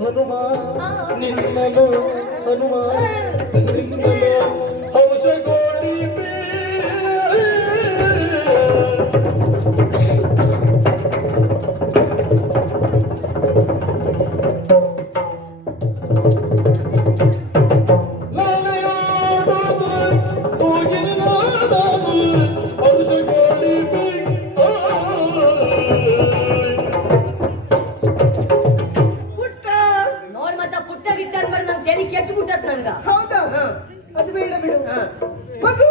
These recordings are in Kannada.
ಹನುಮ ನಿನ್ನನು ಹನುಮ ನಿನ್ನನು ಹಂಸಗೋಡಿ ಹೌದಾ ಅದು ಬೇಡ ಬಿಡು ಮಗು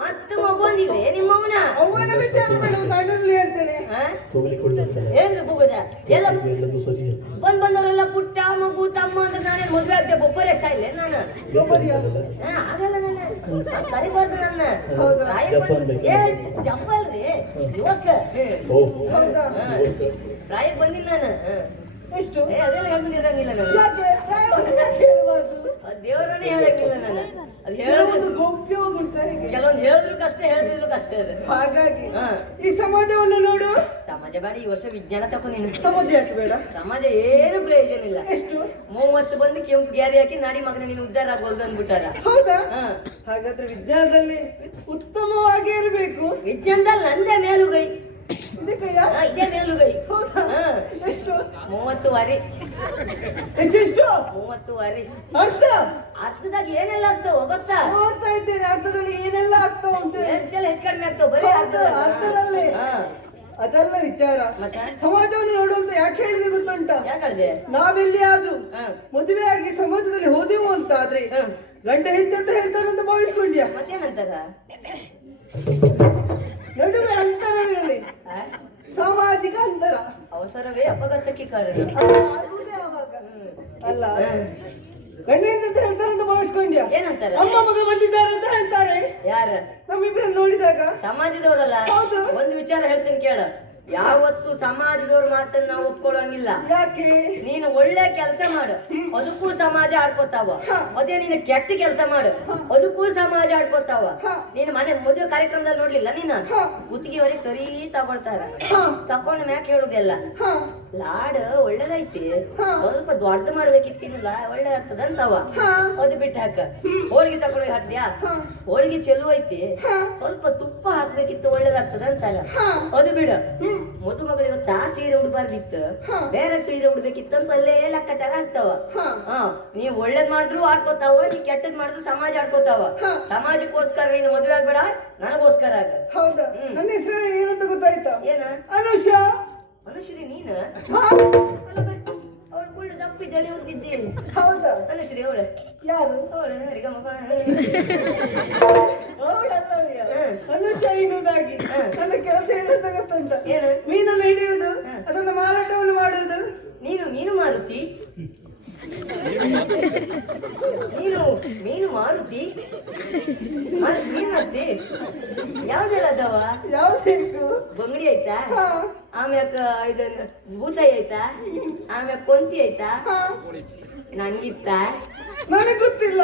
ಮತ್ತೆ ಮಗು ಅಂದಿಲ್ಲ ನಿಮ್ಮವನ ಅವನ ವಿಚಾರ ಬೇಡ ಅಣ್ಣನಲ್ಲಿ ಹೇಳ್ತೇನೆ ಏನು ಕೂಗುದ ಎಲ್ಲ ಬಂದವರೆಲ್ಲ ಪುಟ್ಟ ಮಗು ತಮ್ಮ ಅಂತ ನಾನೇ ಮದುವೆ ಆಗ್ತೇ ಒಬ್ಬರೇ ಸಾಯಿಲ್ಲ ನಾನು ಆಗಲ್ಲ ನನ್ನ ಕರಿಬಾರ್ದು ನನ್ನ ಚಪ್ಪಲ್ರಿ ಯುವಕ ಪ್ರಾಯಕ್ಕೆ ಬಂದಿಲ್ಲ ನಾನು ಎಷ್ಟು ಅದೆಲ್ಲ ಹೇಳ್ಕೊಂಡಿರಂಗಿಲ್ಲ ನಾನು ದೇವರನ್ನೇ ಹೇಳಂಗಿಲ್ಲ ನಾನು ಅದು ಹೇಳೋದು ಕೆಲವೊಂದು ಹೇಳಿದ್ರು ಕಷ್ಟ ಹೇಳಿದ್ರು ಕಷ್ಟ ಇದೆ ಹಾಗಾಗಿ ಈ ಸಮಾಜವನ್ನು ನೋಡು ಸಮಾಜ ಬೇಡ ಈ ವರ್ಷ ವಿಜ್ಞಾನ ತಗೊಂಡಿನಿ ಸಮಾಜ ಯಾಕೆ ಬೇಡ ಸಮಾಜ ಏನು ಪ್ರಯೋಜನ ಇಲ್ಲ ಎಷ್ಟು 30 ಬಂದು ಕೆಂಪು ಗ್ಯಾರಿ ಹಾಕಿ ನಾಡಿ ಮಗನ ನೀನು ಉದ್ಧಾರ ಆಗೋಲ್ದು ಅಂದ್ಬಿಟ್ಟಾರ ಹೌದಾ ಹಾಗಾದ್ರೆ ವಿಜ್ಞಾನದಲ್ಲಿ ಉತ್ತಮವಾಗಿ ಇರಬೇಕು ವಿಜ್ಞಾನದಲ್ಲಿ ನಂದೇ ಮೇಲುಗೈ ಇದೇ ಮೇಲುಗೈ ಎಷ್ಟು 30 ವಾರಿ ಎಷ್ಟು 30 ವಾರಿ ಅರ್ಥ ಅರ್ಥದಾಗ ಏನೆಲ್ಲ ಆಗ್ತಾವ ಗೊತ್ತಾ ನೋಡ್ತಾ ಇದ್ದೇನೆ ಅರ್ಥದಲ್ಲಿ ಏನೆಲ್ಲ ಆಗ್ತಾವ ಅಂತ ಎಷ್ಟೆಲ್ಲ ಹೆಚ್ಚು ಕಡಿಮೆ ಆಗ್ತಾವ ಬರೀ ಅರ್ಥದಲ್ಲಿ ಅದೆಲ್ಲ ವಿಚಾರ ಸಮಾಜವನ್ನು ನೋಡುವಂತ ಯಾಕೆ ಹೇಳಿದೆ ಗೊತ್ತುಂಟ ಯಾಕೆ ನಾವೆಲ್ಲಿ ಆದ್ರೂ ಮದುವೆ ಆಗಿ ಸಮಾಜದಲ್ಲಿ ಹೋದೆವು ಅಂತ ಆದ್ರೆ ಗಂಡ ಹೆಂಡತಿ ಅಂತ ಹೇಳ್ತಾರೆ ಅಂತ ಭಾವಿಸ್ಕೊಂಡ್ಯಾ ಮತ್ತೇನಂತಾರ ನಡುವೆ ಅಂತರ ಹೇಳಿ ಸಾಮಾಜಿಕ ಅಂತರ ಅವಸರವೇ ಅಪಘಾತಕ್ಕೆ ಕಾರಣ ಆಗುವುದೇ ಆವಾಗ ಅಲ್ಲ ಗಂಡ ಹೆಂಡತಿ ಅಂತ ಹೇಳ್ತಾರೆ ಅಂತ ಭಾವಿಸ್ಕೊಂಡ್ಯಾ ಏನಂತಾರ ಅಮ್ಮ ಮಗ ಬಂದಿದ್ದಾರೆ ಅಂತ ಹೇಳ್ತಾರೆ ಯಾರ ನಮ್ಮಿಬ್ರನ್ನ ನೋಡಿದಾಗ ಸಮಾಜದವರಲ್ಲ ಹೌದು ಒಂದು ವಿಚಾರ ಹೇಳ್ತೀನಿ ಕೇಳ ಯಾವತ್ತು ಸಮಾಜದವ್ರ ಮಾತನ್ನ ನಾವು ಒಪ್ಕೊಳ್ಳಂಗಿಲ್ಲ ಯಾಕೆ ನೀನು ಒಳ್ಳೆ ಕೆಲಸ ಮಾಡು ಅದಕ್ಕೂ ಸಮಾಜ ಆಡ್ಕೋತಾವ ಅದೇ ನೀನು ಕೆಟ್ಟ ಕೆಲಸ ಮಾಡು ಅದಕ್ಕೂ ಸಮಾಜ ಆಡ್ಕೋತಾವ ನೀನು ಮನೆ ಮದುವೆ ಕಾರ್ಯಕ್ರಮದಲ್ಲಿ ನೋಡ್ಲಿಲ್ಲ ನೀನು ಕುತ್ತಿಗೆವರೆಗೆ ಸರಿ ತಗೊಳ್ತಾರ ತಕೊಂಡ ಮ್ಯಾಕ್ ಹೇಳುದೆಲ್ಲ ಲಾಡ್ ಒಳ್ಳೇದೈತಿ ಸ್ವಲ್ಪ ದೊಡ್ಡ ಮಾಡ್ಬೇಕಿತ್ತಿಲ್ಲ ಒಳ್ಳೆ ಆಗ್ತದಂತವ ಅದು ಬಿಟ್ಟು ಹಾಕ ಹೋಳಿಗೆ ತಗೊಂಡು ಹಾಕ್ದ್ಯಾ ಹೋಳಿಗೆ ಚೆಲುವ ಐತಿ ಸ್ವಲ್ಪ ತುಪ್ಪ ಹಾಕ್ಬೇಕಿತ್ತು ಒಳ್ಳೇದಾಗ್ತದ ಅಂತಾರ ಅದು ಬಿಡು ಮದುಮಗಳು ಇವತ್ತ ಆ ಸೀರೆ ಉಡ್ಬಾರ್ದಿತ್ತು ಬೇರೆ ಸೀರೆ ಉಡ್ಬೇಕಿತ್ತು ಅಂತ ಅಲ್ಲೇ ಲೆಕ್ಕಾಚಾರ ಆಗ್ತಾವ ನೀವ್ ಒಳ್ಳೇದ್ ಮಾಡಿದ್ರು ಆಡ್ಕೋತಾವ ನೀ ಕೆಟ್ಟದ್ ಮಾಡಿದ್ರು ಸಮಾಜ ಆಡ್ಕೋತಾವ ಸಮಾಜಕ್ಕೋಸ್ಕರ ನೀನು ಮದುವೆ ಆಗ್ಬೇಡ ನನಗೋಸ್ಕರ ಆಗ ಹೌದಾ ನನ್ನ ಹೆಸರು ಏನಂತ ಗೊತ್ತಾಯ್ತಾ ಏನ ಅನುಷಾ ಅನುಶ್ರೀ ನೀನ ಅವಳು ಕುಳ್ಳು ತಪ್ಪಿದ್ದಲ್ಲಿ ಓದ್ತಿದ್ದೆ ಹೌದಾ ಅನುಶ್ರೀ ಅವಳೆ ಯಾರು ಅವಳು ಅವಳಲ್ಲವಯ್ಯ ಅನುಷಾ ಎನ್ನುವುದಾಗಿ ನನ್ನ ಕೆಲಸ ಏನಂತ ಗೊತ್ತುಂಟ ಏನು ಮೀನನ್ನು ಹಿಡಿಯುವುದು ಅದನ್ನು ಮಾರಾಟವನ್ನು ಮಾಡುವುದು ನೀನು ಮೀನು ಮಾರುತಿ ನೀನು ಮೀನು ಮಾರುತಿ ಮೀನು ಮಾರುತಿ ಯಾವ್ದೆಲ್ಲ ಅದಾವ ಯಾವ್ದು ಬಂಗಡಿ ಆಯ್ತಾ ಆಮ್ಯಾಕ ಇದು ಬೂತಾಯಿ ಆಯ್ತಾ ಆಮ್ಯಾಕ ಕೊಂತಿ ಆಯ್ತಾ ನಂಗಿತ್ತ ನನಗೆ ಗೊತ್ತಿಲ್ಲ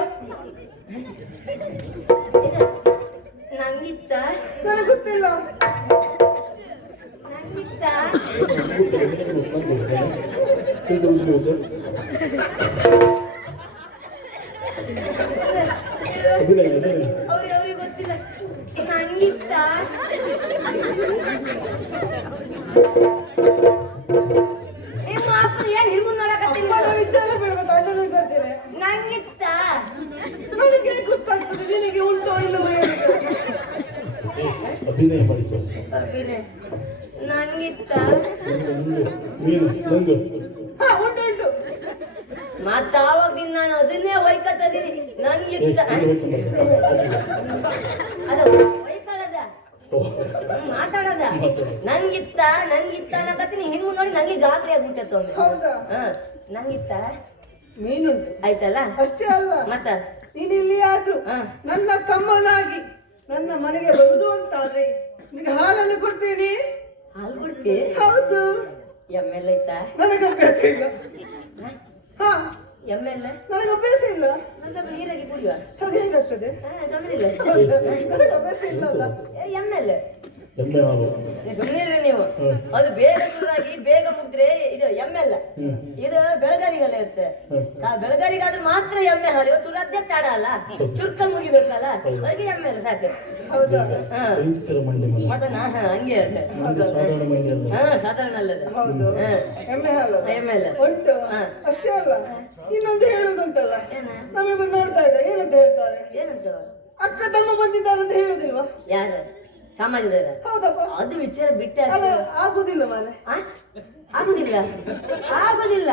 ನಂಗಿತ್ತ ನನಗೆ ಗೊತ್ತಿಲ್ಲ ನಂಗಿತ್ತ ಅವ್ರಿಗೆ ಗೊತ್ತಿಲ್ಲ ನಂಗಿತ್ತ ನಿಮ್ಮ ಅಪ್ಪ ಏನ್ ಹಿರಿಮು ನೋಡಕತ್ತಿಲ್ಲ ವಿಚಾರ ಬೇಡ ಅಣ್ಣನಿದ್ದೇನೆ ನಂಗಿತ್ತ ನನಗೆ ಗೊತ್ತಾಗ್ತದೆ ನಿನಗೆ ಉಂಟೋ ಇಲ್ಲವೋ ಅಭಿನಯ ಮಾಡಿತು ಅಭಿನಯ ನಂಗಿತ್ತ ಉಂಟು ಮತ್ತ ಆವಾಗ ನಾನು ಅದನ್ನೇ ಒಯ್ಕತ್ತದೀನಿ ನಂಗಿತ್ತ ಅಲ್ಲ ಒಯ್ಕಳದ ಮಾತಾಡದ ನಂಗಿತ್ತ ಅನ್ನಕತ್ತೀನಿ ಹಿಂಗ್ ನೋಡಿ ನಂಗೆ ಗಾಬರಿ ಆಗ್ಬಿಟ್ಟೆ ಒಮ್ಮೆ ಹೌದಾ ನಂಗಿತ್ತ ಮೀನುಂಟು ಆಯ್ತಲ್ಲ ಅಷ್ಟೇ ಅಲ್ಲ ಮತ್ತ ನೀನ್ ಇಲ್ಲಿ ಆದ್ರೂ ನನ್ನ ತಮ್ಮನಾಗಿ ನನ್ನ ಮನೆಗೆ ಬರುದು ಅಂತಾದ್ರೆ ನಿನಗೆ ಹಾಲನ್ನು ಕೊಡ್ತೀನಿ ಹಾಲು ಕೊಡ್ತಿ ಹೌದು ಎಮ್ಮೆಲ್ಲ ಐತಾ ನನಗೆ ಅಭ್ಯಾಸ ಇಲ್ಲ ಹಾ ಎಮ್ಮೆಲ್ಲ ನನಗೆ ಅಭ್ಯಾಸ ಇಲ್ಲ. ಸ್ವಲ್ಪ ನೀರಾಗಿ ಕುಡಿಯುವ. ಅದು ಹೇಗಾಗ್ತದೆ? ತೊಂದ್ರಿಲ್ಲ. ನನಗೆ ಅಭ್ಯಾಸ ಇಲ್ಲ ಅಲ್ಲ. ಎಮ್ಮೆಲ್ಲ ಎಮ್ಮೆ ಹಾಲು ಸುಮ್ಮನೆ ನೀವು ಅದು ಬೇಗ ಶುರುವಾಗಿ ಬೇಗ ಮುಗ್ದ್ರೆ ಇದು ಎಮ್ಮೆಲ್ಲ ಇದು ಬೆಳಗಾರಿಗೆಲ್ಲ ಇರುತ್ತೆ. ಬೆಳಗಾರಿಗಾದ್ರೆ ಮಾತ್ರ ಎಮ್ಮೆ ಹಾಲು. ಇವತ್ತು ರದ್ದೆ ತಡ ಅಲ್ಲ, ಚುರ್ಕ ಮುಗಿಬೇಕಲ್ಲ, ಅದಕ್ಕೆ ಎಮ್ಮೆ ಎಲ್ಲ ಸಾಕು. ಹೌದಾ? ಮತ್ತೆ ಹಂಗೆ ಅದೇ ಸಾಧಾರಣ ಅಲ್ಲದ. ಹೌದು, ಎಮ್ಮೆ ಹಾಲು ಎಮ್ಮೆ ಎಲ್ಲ ಉಂಟು. ಅಷ್ಟೇ ಅಲ್ಲ, ಇನ್ನೊಂದು ಹೇಳುದುಂಟಲ್ಲ, ನಮ್ಮಿಬ್ಬರು ನೋಡ್ದಾಗ ಏನಂತ ಹೇಳ್ತಾರೆ? ಏನಂತ? ಅಕ್ಕ ತಮ್ಮ ಬಂದಿದ್ದಾರೆ ಅಂತ ಹೇಳುದಿಲ್ವಾ? ಯಾರು ಸಮಾಜದ? ಹೌದಪ್ಪ, ಅದು ವಿಚಾರ ಬಿಟ್ಟೆ ಆಗುದಿಲ್ಲ ಮಾರೆ. ಆಗುದಿಲ್ಲ ಆಗುದಿಲ್ಲ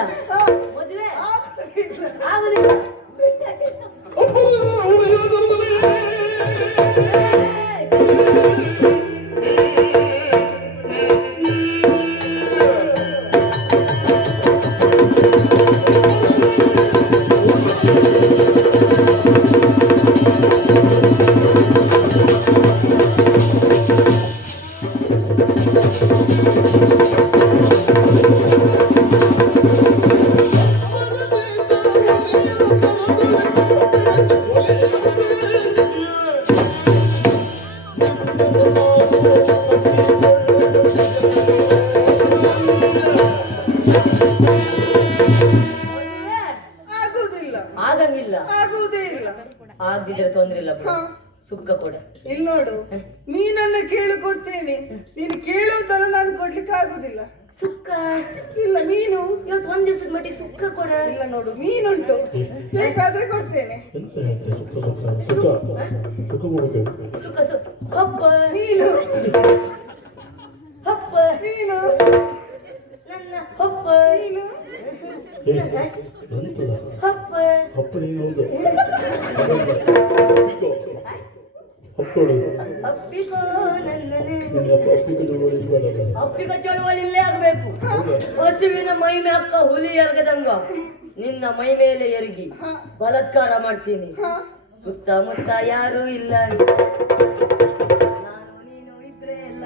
ಮದುವೆ ಆಗುದಿಲ್ಲ. ಆಗಂಗಿಲ್ಲ, ಆಗುವುದೇ ಇಲ್ಲ. ಆಗದಿದ್ರೆ ತೊಂದ್ರೆ ಇಲ್ಲ, ಸುಕ್ಕ ಕೊಡ. ಇಲ್ಲಿ ನೋಡು, ಮೀನನ್ನ ಕೇಳಿ ಕೊಡ್ತೇನೆ, ನೀನು ಕೇಳೋದಲ್ಲ, ನಾನು ಕೊಡ್ಲಿಕ್ಕೆ ಆಗುದಿಲ್ಲ. ಸುಕ್ಕ ಇಲ್ಲ, ಮೀನು ಇವತ್ತು ಒಂದ್ ದಿವಸದ ಮಟ್ಟಿಗೆ ಸುಕ್ಕ ಕೊಡ. ಇಲ್ಲ ನೋಡು, ಮೀನುಂಟು, ಬೇಕಾದ್ರೆ ಕೊಡ್ತೇನೆ. ಸುಕ್ಕ ಹಬ್ಬ ಮೀನು, ಹಬ್ಬ ಮೀನು, ನನ್ನ ಹಬ್ಬ ಮೀನು, ಹಬ್ಬ ಅಪ್ಪಿಗೋ ನನ್ನನೆ. ಅಪ್ಪಿಗ ಚಳುವಳಿ ಇಲ್ಲೇ ಆಗ್ಬೇಕು. ಹಸುವಿನ ಮೈ ಮ್ಯಾಕ ಹುಲಿ ಎರಗದಂಗ ನಿನ್ನ ಮೈ ಮೇಲೆ ಎರಗಿ ಬಲಾತ್ಕಾರ ಮಾಡ್ತೀನಿ. ಸುತ್ತಮುತ್ತ ಯಾರು ಇಲ್ಲ, ನಾನು ನೀನು ಇದ್ರೆ ಎಲ್ಲ.